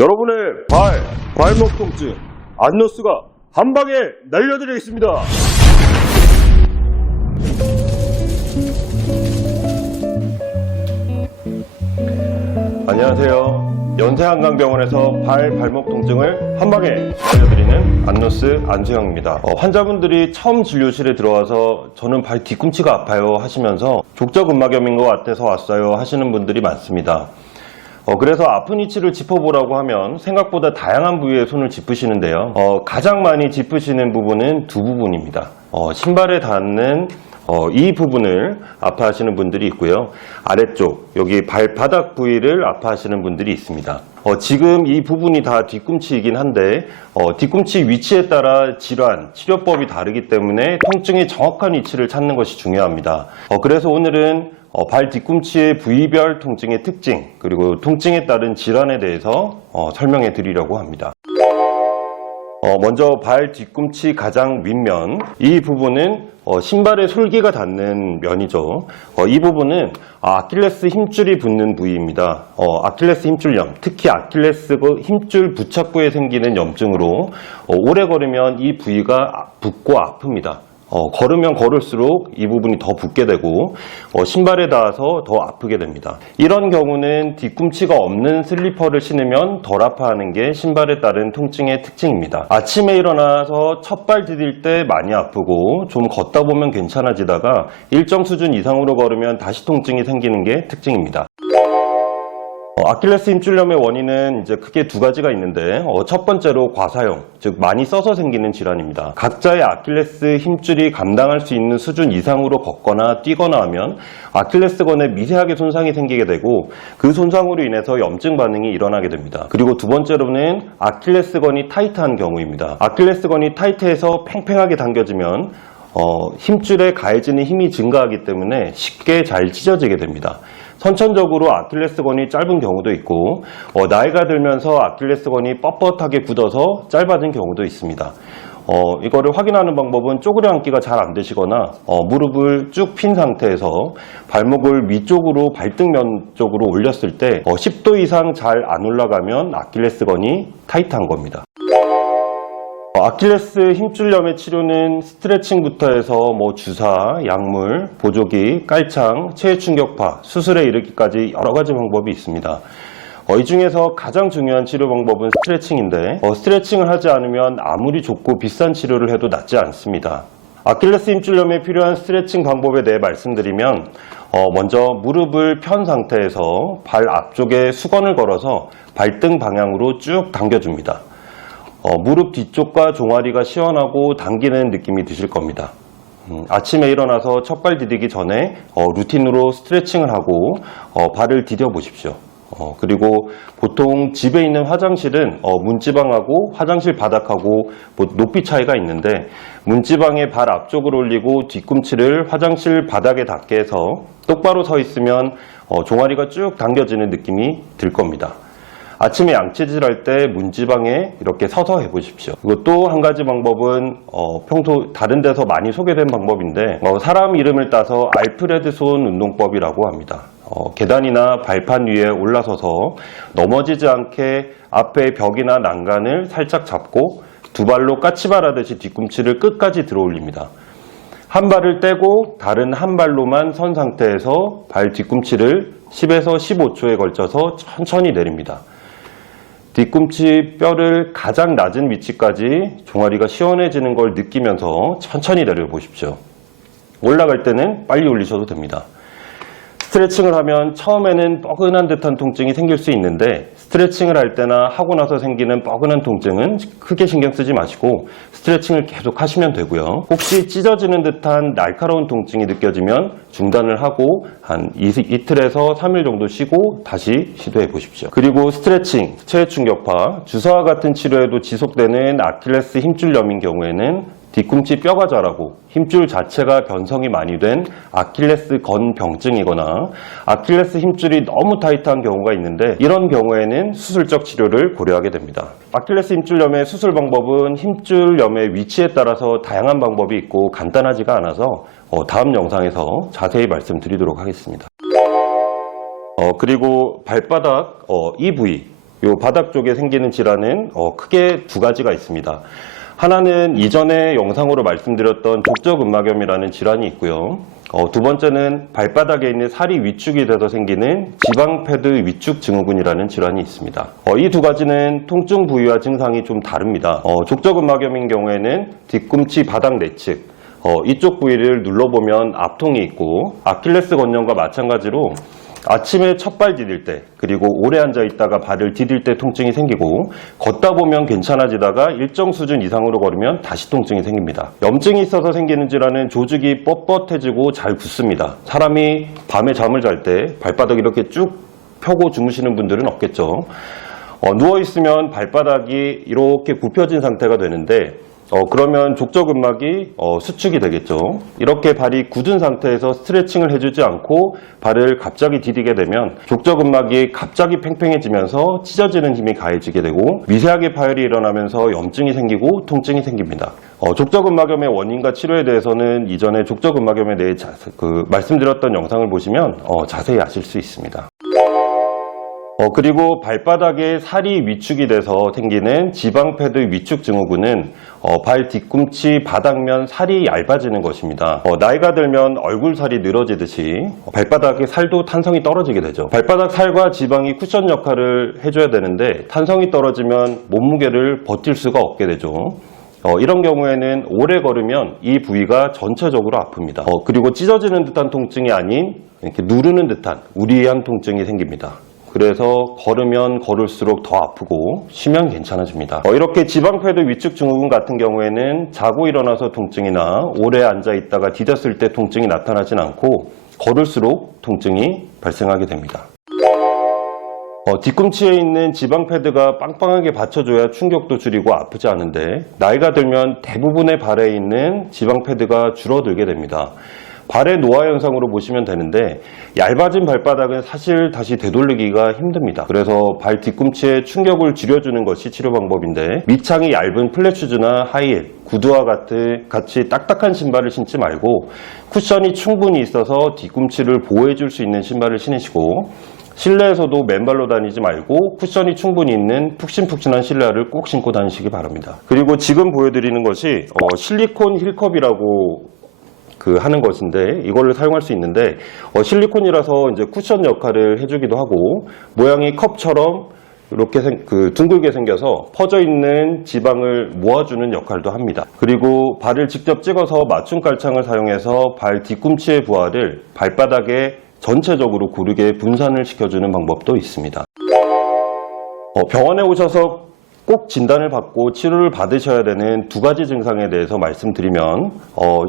여러분의 발목 통증 안노스가 한 방에 날려드리겠습니다. 안녕하세요. 연세한강병원에서 발목 통증을 한 방에 알려드리는 안노스 안수영입니다. 환자분들이 처음 진료실에 들어와서 저는 발 뒤꿈치가 아파요 하시면서 족저근막염인 것 같아서 왔어요 하시는 분들이 많습니다. 그래서 아픈 위치를 짚어보라고 하면 생각보다 다양한 부위에 손을 짚으시는데요. 가장 많이 짚으시는 부분은 두 부분입니다. 신발에 닿는 이 부분을 아파하시는 분들이 있고요. 아래쪽 여기 발바닥 부위를 아파하시는 분들이 있습니다. 지금 이 부분이 다 뒤꿈치이긴 한데 뒤꿈치 위치에 따라 질환, 치료법이 다르기 때문에 통증의 정확한 위치를 찾는 것이 중요합니다. 그래서 오늘은 발 뒤꿈치의 부위별 통증의 특징 그리고 통증에 따른 질환에 대해서 설명해 드리려고 합니다. 먼저 발 뒤꿈치 가장 윗면, 이 부분은 신발의 솔기가 닿는 면이죠. 이 부분은 아킬레스 힘줄이 붙는 부위입니다. 아킬레스 힘줄염, 특히 아킬레스 힘줄 부착부에 생기는 염증으로 오래 걸으면 이 부위가 붓고 아픕니다. 걸으면 걸을수록 이 부분이 더 붓게 되고 신발에 닿아서 더 아프게 됩니다. 이런 경우는 뒤꿈치가 없는 슬리퍼를 신으면 덜 아파하는 게 신발에 따른 통증의 특징입니다. 아침에 일어나서 첫발 디딜 때 많이 아프고 좀 걷다 보면 괜찮아지다가 일정 수준 이상으로 걸으면 다시 통증이 생기는 게 특징입니다. 아킬레스 힘줄염의 원인은 이제 크게 두 가지가 있는데 첫 번째로 과사용, 즉 많이 써서 생기는 질환입니다. 각자의 아킬레스 힘줄이 감당할 수 있는 수준 이상으로 걷거나 뛰거나 하면 아킬레스건에 미세하게 손상이 생기게 되고 그 손상으로 인해서 염증 반응이 일어나게 됩니다. 그리고 두 번째로는 아킬레스건이 타이트한 경우입니다. 아킬레스건이 타이트해서 팽팽하게 당겨지면 힘줄에 가해지는 힘이 증가하기 때문에 쉽게 잘 찢어지게 됩니다. 선천적으로 아킬레스건이 짧은 경우도 있고 나이가 들면서 아킬레스건이 뻣뻣하게 굳어서 짧아진 경우도 있습니다. 이거를 확인하는 방법은 쪼그려 앉기가 잘 안 되시거나 무릎을 쭉 핀 상태에서 발목을 위쪽으로 발등면 쪽으로 올렸을 때 10도 이상 잘 안 올라가면 아킬레스건이 타이트한 겁니다. 아킬레스 힘줄염의 치료는 스트레칭부터 해서 주사, 약물, 보조기, 깔창, 체외 충격파, 수술에 이르기까지 여러 가지 방법이 있습니다. 이 중에서 가장 중요한 치료 방법은 스트레칭인데 스트레칭을 하지 않으면 아무리 좋고 비싼 치료를 해도 낫지 않습니다. 아킬레스 힘줄염에 필요한 스트레칭 방법에 대해 말씀드리면 먼저 무릎을 편 상태에서 발 앞쪽에 수건을 걸어서 발등 방향으로 쭉 당겨줍니다. 무릎 뒤쪽과 종아리가 시원하고 당기는 느낌이 드실 겁니다. 아침에 일어나서 첫발 디디기 전에 루틴으로 스트레칭을 하고 발을 디뎌 보십시오. 그리고 보통 집에 있는 화장실은 문지방하고 화장실 바닥하고 높이 차이가 있는데 문지방에 발 앞쪽을 올리고 뒤꿈치를 화장실 바닥에 닿게 해서 똑바로 서 있으면 종아리가 쭉 당겨지는 느낌이 들 겁니다. 아침에 양치질 할 때 문지방에 이렇게 서서 해보십시오. 그리고 또 한 가지 방법은 평소 다른 데서 많이 소개된 방법인데 사람 이름을 따서 알프레드 손 운동법이라고 합니다. 계단이나 발판 위에 올라서서 넘어지지 않게 앞에 벽이나 난간을 살짝 잡고 두 발로 까치발 하듯이 뒤꿈치를 끝까지 들어 올립니다. 한 발을 떼고 다른 한 발로만 선 상태에서 발 뒤꿈치를 10에서 15초에 걸쳐서 천천히 내립니다. 뒤꿈치 뼈를 가장 낮은 위치까지 종아리가 시원해지는 걸 느끼면서 천천히 내려보십시오. 올라갈 때는 빨리 올리셔도 됩니다. 스트레칭을 하면 처음에는 뻐근한 듯한 통증이 생길 수 있는데 스트레칭을 할 때나 하고 나서 생기는 뻐근한 통증은 크게 신경 쓰지 마시고 스트레칭을 계속 하시면 되고요. 혹시 찢어지는 듯한 날카로운 통증이 느껴지면 중단을 하고 한 이틀에서 3일 정도 쉬고 다시 시도해 보십시오. 그리고 스트레칭, 체외 충격파, 주사와 같은 치료에도 지속되는 아킬레스 힘줄염인 경우에는 뒤꿈치 뼈가 자라고 힘줄 자체가 변성이 많이 된 아킬레스 건병증이거나 아킬레스 힘줄이 너무 타이트한 경우가 있는데 이런 경우에는 수술적 치료를 고려하게 됩니다. 아킬레스 힘줄염의 수술 방법은 힘줄염의 위치에 따라서 다양한 방법이 있고 간단하지가 않아서 다음 영상에서 자세히 말씀드리도록 하겠습니다. 그리고 발바닥 이 부위 요 바닥 쪽에 생기는 질환은 크게 두 가지가 있습니다. 하나는 이전에 영상으로 말씀드렸던 족저근막염이라는 질환이 있고요. 두 번째는 발바닥에 있는 살이 위축이 돼서 생기는 지방패드 위축 증후군이라는 질환이 있습니다. 이 두 가지는 통증 부위와 증상이 좀 다릅니다. 족저근막염인 경우에는 뒤꿈치 바닥 내측, 이쪽 부위를 눌러보면 압통이 있고, 아킬레스 건염과 마찬가지로 아침에 첫발 디딜 때, 그리고 오래 앉아 있다가 발을 디딜 때 통증이 생기고, 걷다 보면 괜찮아지다가 일정 수준 이상으로 걸으면 다시 통증이 생깁니다. 염증이 있어서 생기는 질환은 조직이 뻣뻣해지고 잘 굳습니다. 사람이 밤에 잠을 잘 때 발바닥 이렇게 쭉 펴고 주무시는 분들은 없겠죠. 누워있으면 발바닥이 이렇게 굽혀진 상태가 되는데, 그러면 족저근막이 수축이 되겠죠. 이렇게 발이 굳은 상태에서 스트레칭을 해주지 않고 발을 갑자기 디디게 되면 족저근막이 갑자기 팽팽해지면서 찢어지는 힘이 가해지게 되고 미세하게 파열이 일어나면서 염증이 생기고 통증이 생깁니다. 족저근막염의 원인과 치료에 대해서는 이전에 족저근막염에 대해 말씀드렸던 영상을 보시면 자세히 아실 수 있습니다. 그리고 발바닥에 살이 위축이 돼서 생기는 지방패드 위축 증후군은 발 뒤꿈치 바닥면 살이 얇아지는 것입니다. 나이가 들면 얼굴살이 늘어지듯이 발바닥의 살도 탄성이 떨어지게 되죠. 발바닥 살과 지방이 쿠션 역할을 해줘야 되는데 탄성이 떨어지면 몸무게를 버틸 수가 없게 되죠. 이런 경우에는 오래 걸으면 이 부위가 전체적으로 아픕니다. 그리고 찢어지는 듯한 통증이 아닌 이렇게 누르는 듯한 우리한 통증이 생깁니다. 그래서 걸으면 걸을수록 더 아프고 쉬면 괜찮아집니다. 이렇게 지방패드 위축 증후군 같은 경우에는 자고 일어나서 통증이나 오래 앉아 있다가 디뎠을 때 통증이 나타나진 않고 걸을수록 통증이 발생하게 됩니다. 뒤꿈치에 있는 지방패드가 빵빵하게 받쳐줘야 충격도 줄이고 아프지 않은데 나이가 들면 대부분의 발에 있는 지방패드가 줄어들게 됩니다. 발의 노화 현상으로 보시면 되는데 얇아진 발바닥은 사실 다시 되돌리기가 힘듭니다. 그래서 발 뒤꿈치에 충격을 줄여주는 것이 치료 방법인데 밑창이 얇은 플랫슈즈나 하이힐, 구두와 같이 딱딱한 신발을 신지 말고 쿠션이 충분히 있어서 뒤꿈치를 보호해줄 수 있는 신발을 신으시고 실내에서도 맨발로 다니지 말고 쿠션이 충분히 있는 푹신푹신한 실내화를 꼭 신고 다니시기 바랍니다. 그리고 지금 보여드리는 것이 실리콘 힐컵이라고 하는 것인데 이거를 사용할 수 있는데 실리콘이라서 이제 쿠션 역할을 해주기도 하고 모양이 컵처럼 이렇게 둥글게 생겨서 퍼져 있는 지방을 모아주는 역할도 합니다. 그리고 발을 직접 찍어서 맞춤 깔창을 사용해서 발 뒤꿈치의 부하를 발바닥에 전체적으로 고르게 분산을 시켜주는 방법도 있습니다. 병원에 오셔서 꼭 진단을 받고 치료를 받으셔야 되는 두 가지 증상에 대해서 말씀드리면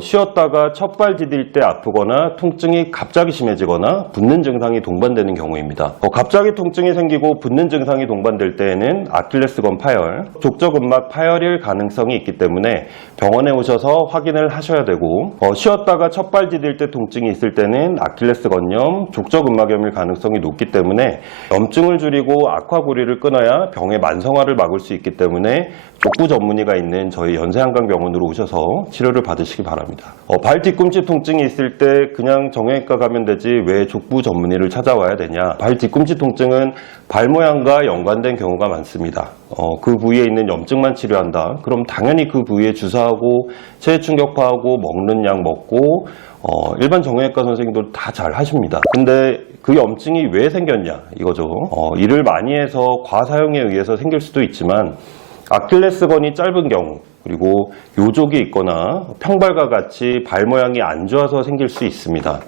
쉬었다가 첫발 디딜 때 아프거나 통증이 갑자기 심해지거나 붓는 증상이 동반되는 경우입니다. 갑자기 통증이 생기고 붓는 증상이 동반될 때에는 아킬레스건 파열, 족저근막 파열일 가능성이 있기 때문에 병원에 오셔서 확인을 하셔야 되고 쉬었다가 첫발 디딜 때 통증이 있을 때는 아킬레스건염, 족저근막염일 가능성이 높기 때문에 염증을 줄이고 악화고리를 끊어야 병의 만성화를 막을 수 있기 때문에 족부 전문의가 있는 저희 연세한강병원으로 오셔서 치료를 받으시기 바랍니다. 발 뒤꿈치 통증이 있을 때 그냥 정형외과 가면 되지 왜 족부 전문의를 찾아와야 되냐? 발 뒤꿈치 통증은 발 모양과 연관된 경우가 많습니다. 그 부위에 있는 염증만 치료한다? 그럼 당연히 그 부위에 주사하고 체해 충격파하고 먹는 약 먹고 일반 정형외과 선생님들 다 잘 하십니다. 근데 그 염증이 왜 생겼냐 이거죠. 일을 많이 해서 과사용에 의해서 생길 수도 있지만 아킬레스건이 짧은 경우 그리고 요족이 있거나 평발과 같이 발 모양이 안 좋아서 생길 수 있습니다.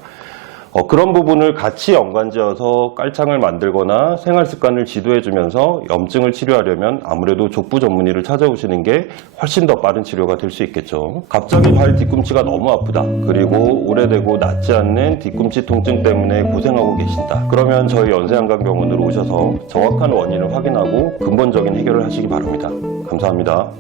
그런 부분을 같이 연관지어서 깔창을 만들거나 생활습관을 지도해주면서 염증을 치료하려면 아무래도 족부 전문의를 찾아오시는 게 훨씬 더 빠른 치료가 될 수 있겠죠. 갑자기 발 뒤꿈치가 너무 아프다. 그리고 오래되고 낫지 않는 뒤꿈치 통증 때문에 고생하고 계신다. 그러면 저희 연세한강병원으로 오셔서 정확한 원인을 확인하고 근본적인 해결을 하시기 바랍니다. 감사합니다.